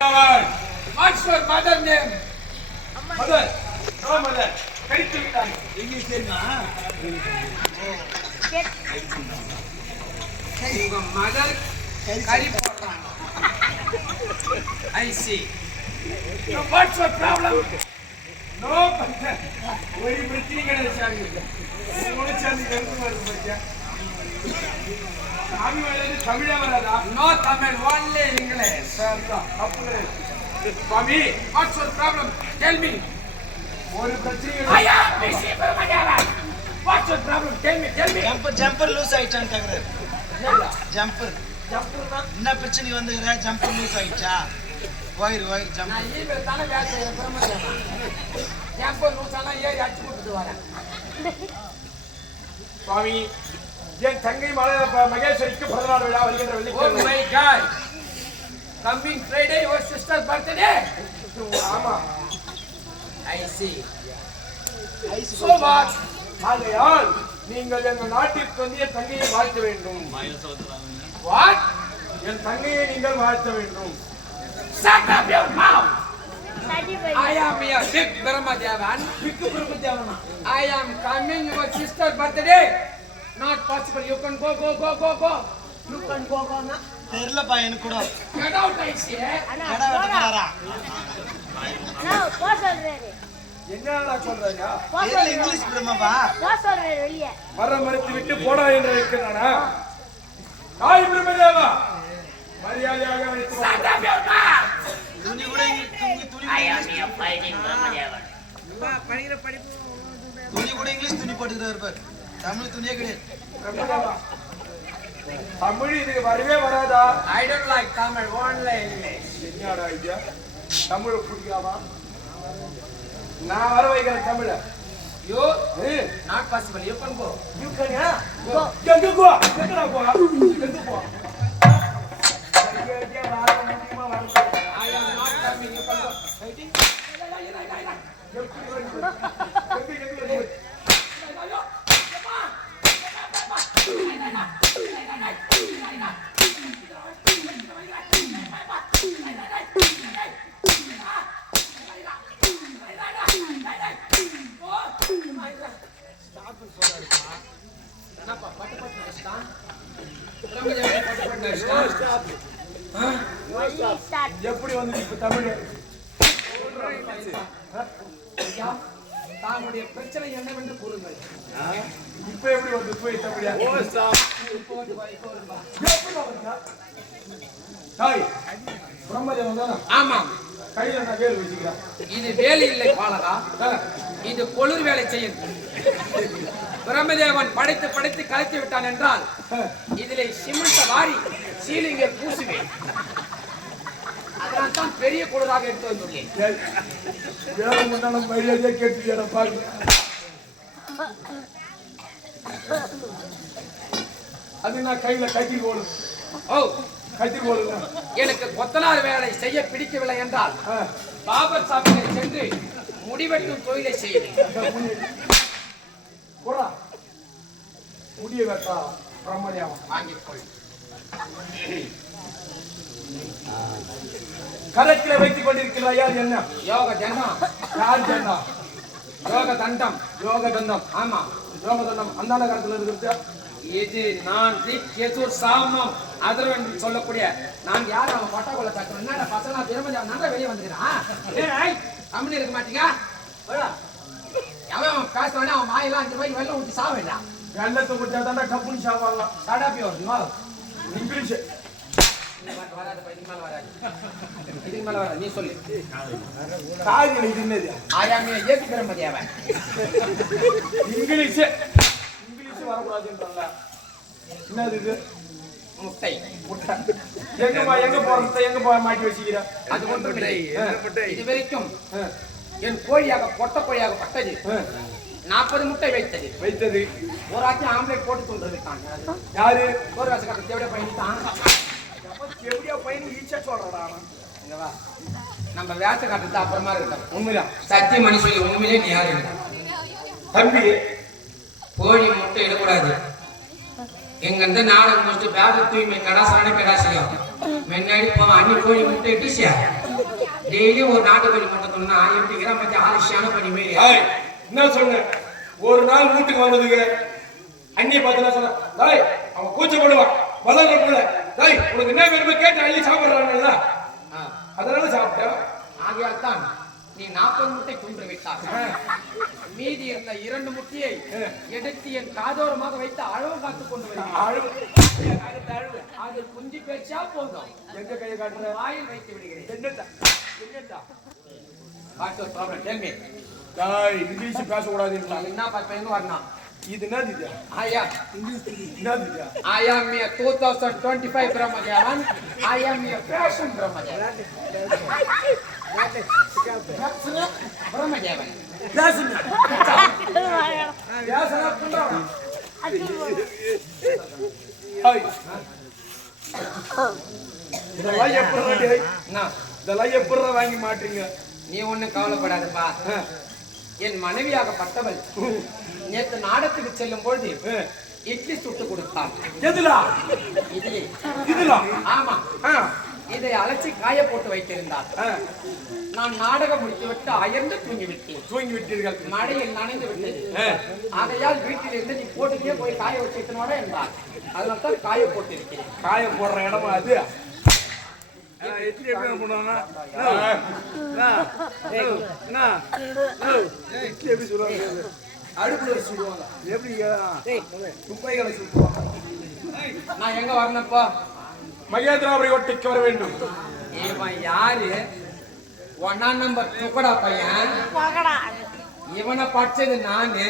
What's your mother name? Mother. Hello, mother. கடித்து விட்டாங்க. எங்கே தெரியுமா? உங்க மதர் கறி போடுறாங்க. I see. So what's your problem? No, mother. ஒரு பிரச்சனை கிடையாது சாமி. உங்களோட சாமி வெறுப்பு வருது பத்தியா? சாமி வராது தமிழா வராதா? No Tamil, only English. சரிதான். தப்பு கிடையாது. சுவாமி, What's your problem? Tell me. ஒரு பிரச்சனை I am busy for my job. What's your problem? Tell me. Jumper loose ஆயிட்டான்னு கேக்குறாரு. ஜம்பர் ஜம்பர்னா என்ன பிரச்சனை வந்துங்கற ஜம்பர் லூஸ் ஆயிட்டா? வயிறு ஜம்பர். நான் ஈவே தான வேலை செய்யற பிரம்மதேவா. ஜம்பர் லூசானா ஏறி அடிச்சு போட்டுட்டு வரேன். சுவாமி, என் தங்கை மகேஸ்வரிக்கு பிறந்தநாள் விழா வருகின்ற Oh வெள்ளிக்கிழமை. my God. Coming Friday, your sister's birthday. ஆமா. I see. So much. ஆகையால் நீங்கள் எங்கள் நாட்டிற்கு வந்து என் தங்கையை வாழ்த்த வேண்டும். What? என் தங்கையை நீங்கள் வாழ்த்த வேண்டும். Shut up your mouth. I am a big Brahmadevan. I am coming your sister's birthday. Not possible. You can go. You can go na. தெரியலப்பா எனக்கு கூட. Get out, I say. கடை வெட்டறாரா? என்னடா சொல்றயா? தெரியல இங்கிலீஷ் பிரம்மப்பா. மறுத்து விட்டு போடா என்று இருக்கிறானா? தாய் பிரம்மதேவா, மரியாதையாக வைத்து Shut up your mouth. துணி கூட I am a fighting Brahmadevan. துணி கூட இங்கிலீஷ் துணி போட்டுக்கிறாரு பாரு. தமிழ் துணியே கிடையாது. பிரம்மதேவா, தமிழ் இதுக்கு வரவே வராதா? I don't like Tamil, only English. என்னடா ஐயா, தமிழ் புரியாதா? நான் வர வைக்கிறேன் தமிழ. You? Not possible. You can go. You can go. எங்க போ? எங்கடா போ? எங்க போ? சரியா வார முடியுமா வர? I am not coming. You can go. Fighting? எப்படி வந்து? எப்படி வந்து இப்ப தமிழ் தாங்களுடைய பிரச்சனை என்னவென்று கூறுங்கள். இப்ப எப்படி வந்து போய் தமிழா? தாய் பிரம்மதேவன் தானா? ஆமாம், கையில நான் வேல் வச்சுக்கிறேன். இது வேலை இல்லை பாலகா, இது கொளிர் வேலை செய்யும். பிரம்மதேவன் படைத்து கலைத்து விட்டான் என்றால் இதிலே சிமெண்ட் வாரி சீலிங்கை பூசுவேன். அதனால் தான் பெரிய குளிராக எடுத்து வந்துள்ளேன். வேலை முன்னாலும் மரியாதையா கேட்டு பாருங்க. அது நான் கையில கட்டி போடும். ஓ, கட்டி போடுங்க. எனக்கு கொத்தனார் வேலை செய்ய பிடிக்கவில்லை என்றால் பாபர் சாப்பினை சென்று முடிவெட்டும் தொழிலை செய்வேன். போடா முடிய வெட்டா பிரம்மதேவன் வாங்கிக்கொள். கரக்கில வைத்துக் கொண்டிருக்கிறாயா? என்ன யோக தண்டம். யார் ஜெண்டா? யோக தண்டம். யோக தண்டம். ஆமா, யோக தண்டம் அந்தாண்ட காலத்துல இருக்கிறது. இது நான் கேசூர் சாமம் அதர்வன் சொல்லக்கூடிய நான் யார்? அவன் பட்டாக்குள்ள தட்டுறேன். என்னடா பசங்க திரும்ப நல்லா வெளியே வந்துக்கிறான். கம்பெனி இருக்க மாட்டீங்க. அவன் காசு வேணா அவன் மாயெல்லாம் 5 ரூபாய்க்கு வெள்ளம் ஊற்றி சாப்பிடலாம். வெள்ளத்தை குடிச்சா தானே கப்புனி சாப்பிடலாம். சடாப்பி வரும் இங்கிலீஷ் இதுக்கு மேல வராது. நீ சொல்லு. காரியம் இது என்னது? ஆயாமே ஏசி பிரம்மதேவன். இங்கிலீஷ் வரக்கூடாதுன்றல. என்னது இது? முட்டை. முட்டை. எங்க போறது? எங்க போய் மாட்டி வச்சுக்கிற? அது ஒன்றுமில்லை. இது வரைக்கும் என் கோழியாக பொட்ட கோழியாக பட்டது 40 முட்டை வைத்தது. ஒரு ஆட்சி ஆம்பளை போட்டு தோன்றிருக்கான். யாரு? ஒரு வருஷம் தேவையா பயணித்தான். எப்படியா பையன் ஈச்சா சொல்றடா? இங்க வா, நம்ம வேச காட்டுறது அப்புறமா இருக்கோம். உண்மைதான். சத்தியம் மணி சொல்லி உண்மையிலே நீ யாரு? தம்பி, கோழி முட்டை இடக்கூடாது. எங்கிருந்து நாடகம் முடிச்சு பேத தூய்மை கடாசான கடாசியம் முன்னாடி போவான். அன்னி கோழி முட்டை இட்டுச்சியா டெய்லி ஒரு நாட்டுக்கோழி முட்டை சொன்னா எப்படி கிராமத்தை ஆலசியான பண்ணி மாரி ஏய், என்ன சொன்ன ஒரு நாள் வீட்டுக்கு வந்ததுக்கு அண்ணி பார்த்து சொன்ன டேய் அவன் கூச்சப்படுவான் வளர்றப்பல டேய் உனக்கு என்ன வேணுமோ கேட்டு அள்ளி சாப்பிடுறாங்கல்ல அதனால சாப்பிட்டேன். ஆகையால் தான் நீ 40 முட்டை கொன்று விட்டாய். மீதி இருந்த 2 முட்டையை எடுத்து என் காதோரமாக வைத்து அளவு காத்து கொண்டு வருகிறேன். அது குஞ்சு பேச்சா போதும். எங்க கையை காட்டுற வாயில் வைத்து விடுகிறேன். என்னடா What's your problem? Tell me. டேய் இங்கிலீஷ் பேசக்கூடாதுங்களா? என்ன பார்ப்பேன்னு வரணும். இது என்னது இது? ஐயா என்னது இது? I am a 2025 Brahmajavan. I am a fashion Brahmajavan. Brahmajavan. பேசுங்க. பேசனா புண்டா. ஹாய். இதெல்லாம் எப்பறா டேய்? நான் இதெல்லாம் எப்பறா வாங்கி மாட்டீங்க? நீ ஒண்ணும் கவலைப்படாதப்பா. என் மனைவியாகப்பட்டவள் நேற்று நாடத்துக்கு செல்லும் பொழுது இட்லி சுட்டு கொடுத்தாள். எதுலா? இட்லி. இதுலா? ஆமா. இதை அலசி காய போட்டு வைத்திருந்தார். நான் நாடகம் முடித்துவிட்டு அயர்ந்து தூங்கிவிட்டேன். தூங்கி விட்டீர்கள். மழையில் நனைந்து விட்டது. ஆகையால் வீட்டில் இருந்து நீ போட்டுக்கே போய் காய வச்சுக்கனோட என்றார். அதனால தான் காய போட்டு இருக்கிறேன். காய போடுற இடமா அது? இட்லி எப்படி பண்ணுவாங்க? இட்லி எப்படி சுடுவாங்க? அடுப்புல சுடுவாங்க. எப்படி குப்பைகளை சுடுவாங்க. நான் எங்க வரணும்ப்பா? மகேந்திராபுரி ஒட்டிக்கு வர வேண்டும். இவன் யாரு? 1 நம்பர் துக்கடா பையன். இவனை படிச்சது நானு.